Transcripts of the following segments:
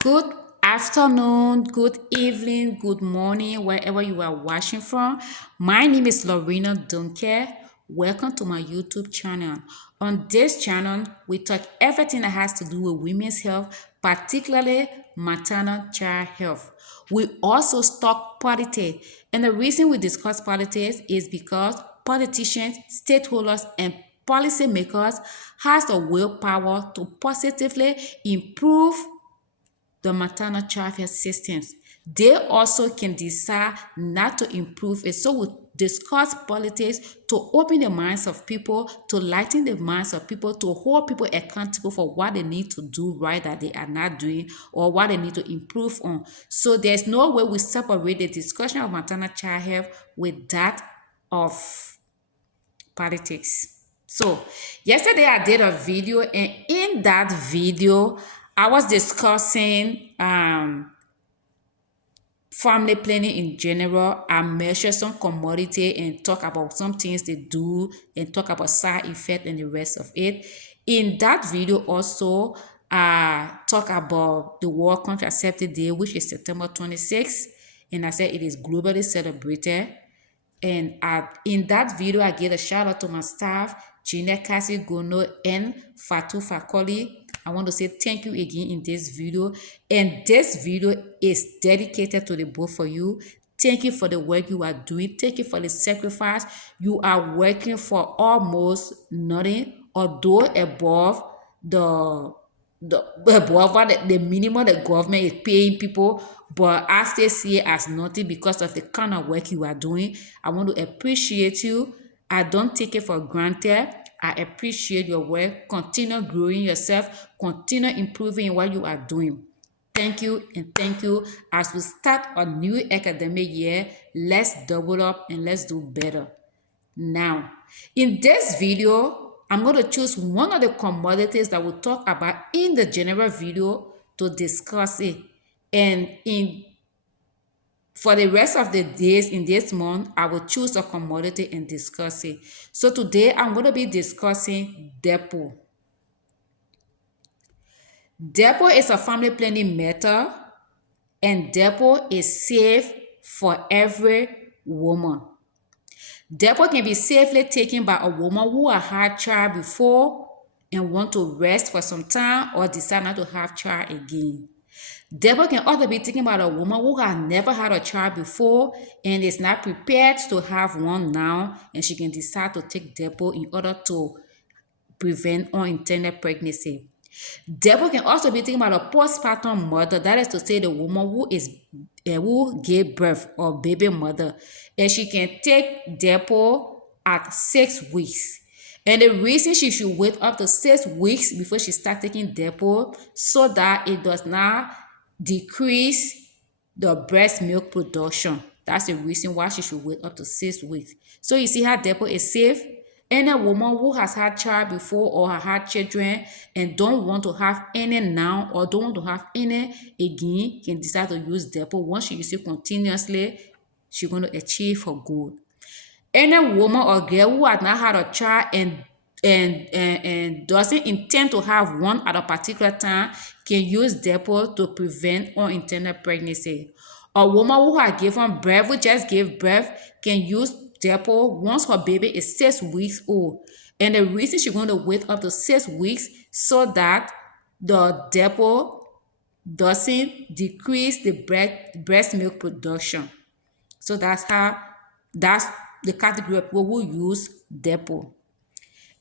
Good afternoon, good evening, good morning, wherever you are watching from. My name is Lorena Dunker. Welcome to my YouTube channel. On this channel, we talk everything that has to do with women's health, particularly maternal child health. We also talk politics, and the reason we discuss politics is because politicians, stakeholders, and policymakers has the willpower to positively improve the maternal child health systems. They also can decide not to improve it. So we discuss politics to open the minds of people, to lighten the minds of people, to hold people accountable for what they need to do right that they are not doing or what they need to improve on. So there's no way we separate the discussion of maternal child health with that of politics. So yesterday I did a video, and in that video I was discussing family planning in general. I measure some commodity and talk about some things they do and talk about side effect and the rest of it. In that video also, I talk about the World Contraceptive Day, which is September 26th, and I said it is globally celebrated. And in that video, I gave a shout out to my staff, Gina Cassie Gono and Fatu Fakoli. I want to say thank you again in this video. And this video is dedicated to the both of you. Thank you for the work you are doing. Thank you for the sacrifice. You are working for almost nothing, although above above what the minimum the government is paying people, but I still see it as nothing because of the kind of work you are doing. I want to appreciate you. I don't take it for granted. I appreciate your work. Continue growing yourself, continue improving in what you are doing. Thank you and thank you. As we start a new academic year, let's double up and let's do better. Now, in this video, I'm going to choose one of the commodities that we'll talk about in the general video to discuss it. And for the rest of the days in this month, I will choose a commodity and discuss it. So today, I'm going to be discussing Depo. Depo is a family planning method, and Depo is safe for every woman. Depo can be safely taken by a woman who has had child before and want to rest for some time or decide not to have child again. Depo can also be taken by a woman who has never had a child before and is not prepared to have one now, and she can decide to take Depo in order to prevent unintended pregnancy. Depo can also be taken by the postpartum mother, that is to say the woman who gave birth or baby mother, and she can take Depo at 6 weeks. And the reason she should wait up to 6 weeks before she starts taking Depo so that it does not decrease the breast milk production. That's the reason why she should wait up to 6 weeks. So you see how Depo is safe. Any woman who has had child before or has had children and don't want to have any now or don't want to have any again can decide to use Depo. Once she uses it continuously, she's going to achieve her goal. Any woman or girl who has not had a child and doesn't intend to have one at a particular time can use Depo to prevent unintended pregnancy. A woman who has given birth, who just gave birth, can use Depo once her baby is 6 weeks old. And the reason she's going to wait up to 6 weeks so that the Depo doesn't decrease the breast milk production. So that's the category of people who use Depo.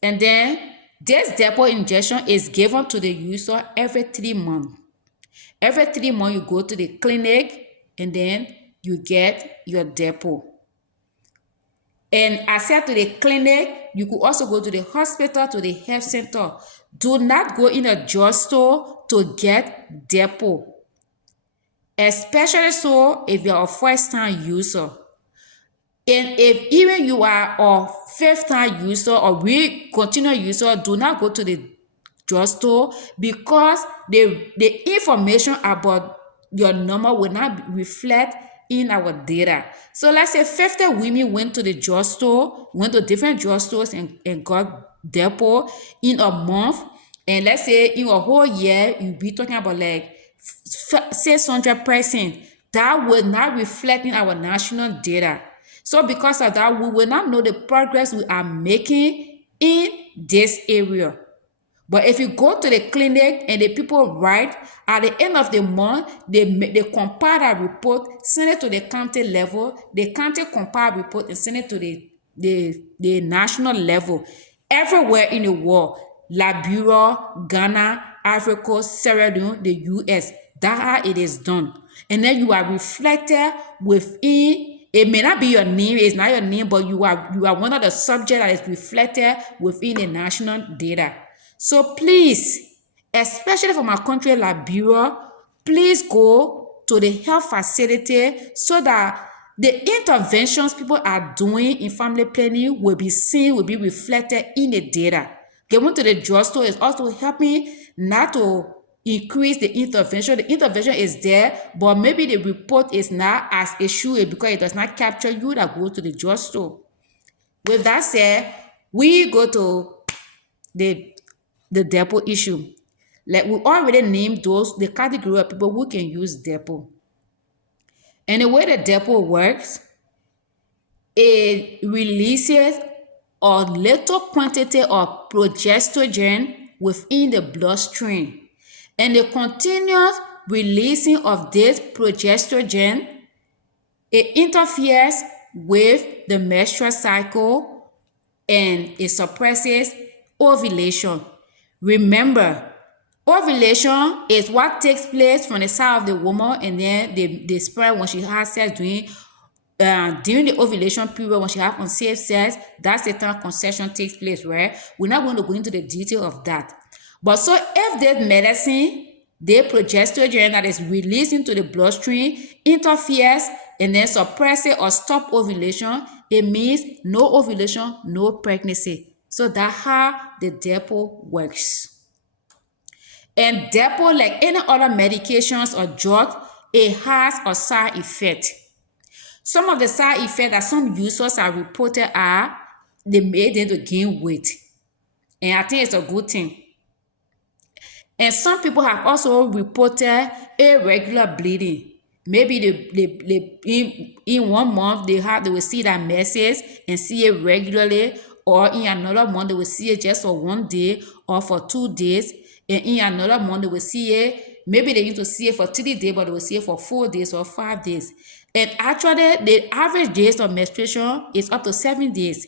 And then this Depo injection is given to the user every 3 months. Every 3 months you go to the clinic and then you get your Depo. And aside to the clinic, you could also go to the hospital, to the health center. Do not go in a drugstore to get Depo. Especially so if you're a first-time user. And if even you are a fifth-time user or continual user, do not go to the drugstore because the information about your number will not reflect in our data. So let's say 50 women went to the drugstore, went to different drugstores and got Depo in a month. And let's say in a whole year, you'll be talking about like 600%. That will not reflect in our national data. So because of that, we will not know the progress we are making in this area. But if you go to the clinic and the people write, at the end of the month, they compile that report, send it to the county level, the county compile report and send it to the national level. Everywhere in the world, Liberia, Ghana, Africa, Sierra Leone, the US, that's how it is done. And then you are reflected within, it may not be your name, it's not your name, but you are one of the subjects that is reflected within the national data. So please, especially for my country, Liberia, please go to the health facility so that the interventions people are doing in family planning will be seen, will be reflected in the data. Going to the drugstore is also helping not to increase the intervention. The intervention is there, but maybe the report is not as it should because it does not capture you that go to the drugstore. With that said, we go to the Depo issue. Like we already named those the category of people who can use Depo. And the way the Depo works, it releases a little quantity of progesterone within the bloodstream. And the continuous releasing of this progesterone, it interferes with the menstrual cycle and it suppresses ovulation. Remember, ovulation is what takes place from the side of the woman and then the sperm when she has sex during the ovulation period when she has unsafe sex. That's the time conception takes place, right? We're not going to go into the detail of that. But so if this medicine, the progesterone that is released into the bloodstream interferes and then suppresses or stop ovulation, it means no ovulation, no pregnancy. So that's how the Depo works. And Depo, like any other medications or drug, it has a side effect. Some of the side effects that some users are reported are they made them to gain weight. And I think it's a good thing. And some people have also reported irregular bleeding. Maybe in 1 month they will see that message and see it regularly, or in another month they will see it just for 1 day or for 2 days, and in another month they will see it. Maybe they need to see it for 3 days, but they will see it for 4 days or 5 days. And actually, the average days of menstruation is up to 7 days.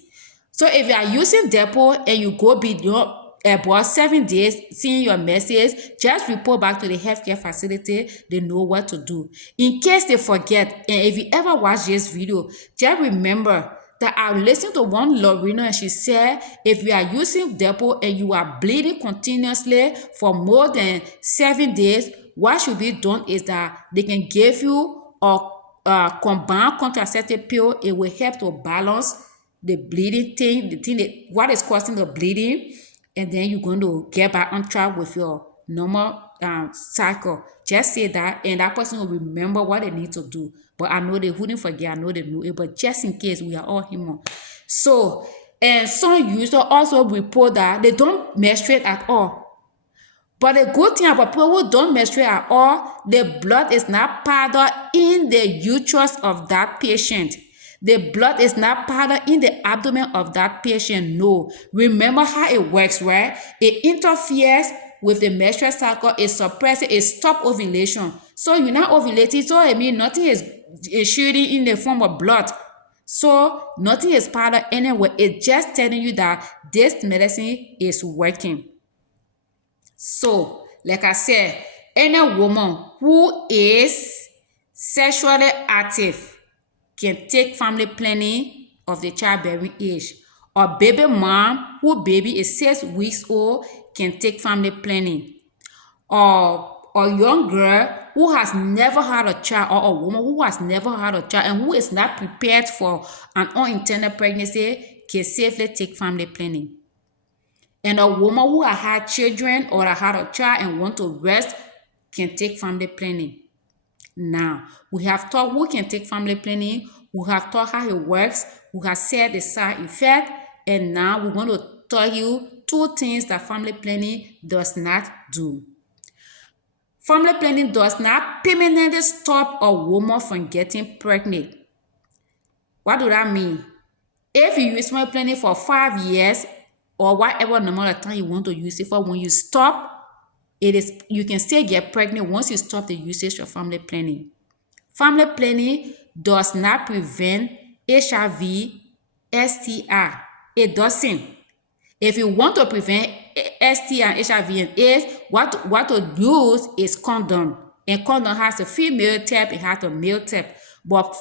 So if you are using Depo and you go beyond about 7 days seeing your message, just report back to the healthcare facility. They know what to do. In case they forget, and if you ever watch this video, just remember that I listened to one Lorena and she said, if you are using Depo and you are bleeding continuously for more than 7 days, what should be done is that they can give you a combined contraceptive pill. It will help to balance the bleeding thing, what is causing the bleeding, and then you're going to get back on track with your normal cycle. Just say that, and that person will remember what they need to do. But I know they wouldn't forget, I know they know it, but just in case, we are all human. So, and some users also report that they don't menstruate at all. But the good thing about people who don't menstruate at all, the blood is not powdered in the uterus of that patient. The blood is not powdered in the abdomen of that patient. No. Remember how it works, right? It interferes with the menstrual cycle. It suppresses, it stops ovulation. So you're not ovulating, so I mean nothing is shooting in the form of blood. So nothing is powdered anywhere. It's just telling you that this medicine is working. So, like I said, any woman who is sexually active can take family planning of the childbearing age. Or baby mom who baby is 6 weeks old can take family planning. Or a young girl who has never had a child, or a woman who has never had a child and who is not prepared for an unintended pregnancy can safely take family planning. And a woman who has had children or had a child and want to rest can take family planning. Now, we have taught who can take family planning, we have taught how it works, we have said the side effect, and now we're going to tell you 2 things that family planning does not do. Family planning does not permanently stop a woman from getting pregnant. What do that mean? If you use family planning for 5 years or whatever number of time you want to use it for, when you stop, you can still get pregnant once you stop the usage of family planning. Family planning does not prevent HIV, STI. It doesn't. If you want to prevent STI and HIV and AIDS, what to use is condom. And condom has a female type, it has a male type. But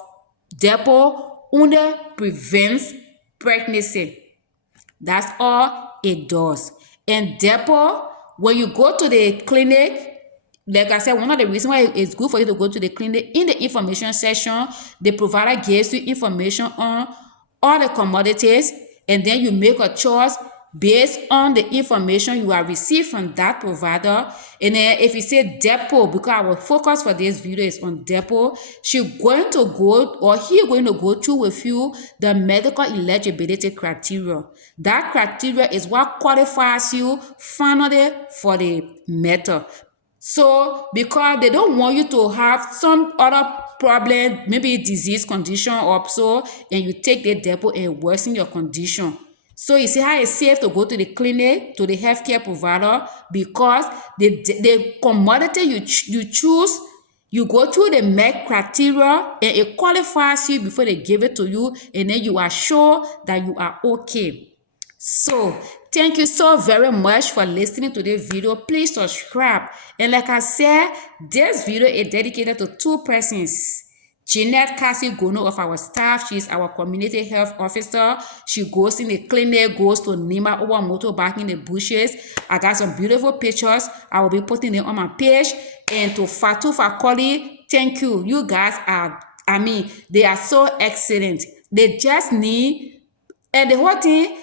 Depo only prevents pregnancy. That's all it does. And Depo, when you go to the clinic, like I said, one of the reasons why it's good for you to go to the clinic, in the information section, the provider gives you information on all the commodities, and then you make a choice based on the information you have received from that provider. And then if you say Depo, because our focus for this video is on Depo, she's going to go, or he going to go through with you the medical eligibility criteria. That criteria is what qualifies you finally for the method. So, because they don't want you to have some other problem, maybe disease condition or so, and you take the Depo and worsen your condition. So you see how it's safe to go to the clinic, to the healthcare provider, because the commodity you choose, you go through the MEC criteria and it qualifies you before they give it to you, and then you are sure that you are okay. So thank you so very much for listening to this video. Please subscribe. And like I said, this video is dedicated to 2 persons. Jeanette Cassie Gono of our staff. She's our community health officer. She goes in the clinic, goes to Nima over motorbike in the bushes. I got some beautiful pictures. I will be putting them on my page. And to Fatu Fakoli, thank you. You guys are, they are so excellent. They just need, and the whole thing,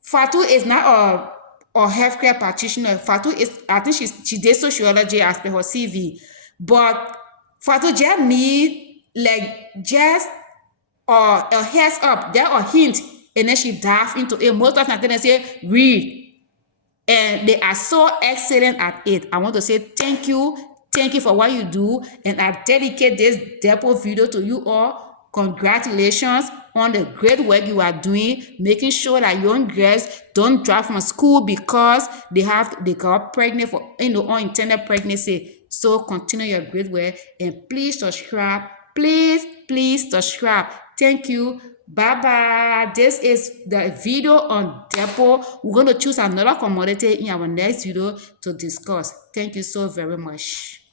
Fatu is not a healthcare practitioner. Fatu is, I think she did sociology as per her CV. But Fatu just need like just a heads up, there a hint, and then she dive into it. Most of the time they say read, and they are so excellent at it. I want to say thank you for what you do, and I dedicate this Depo video to you all. Congratulations on the great work you are doing, making sure that young girls don't drop from school because they got pregnant for unintended pregnancy. So continue your great work, and please subscribe. Please subscribe. Thank you. Bye bye. This is the video on Depo. We're going to choose another commodity in our next video to discuss. Thank you so very much.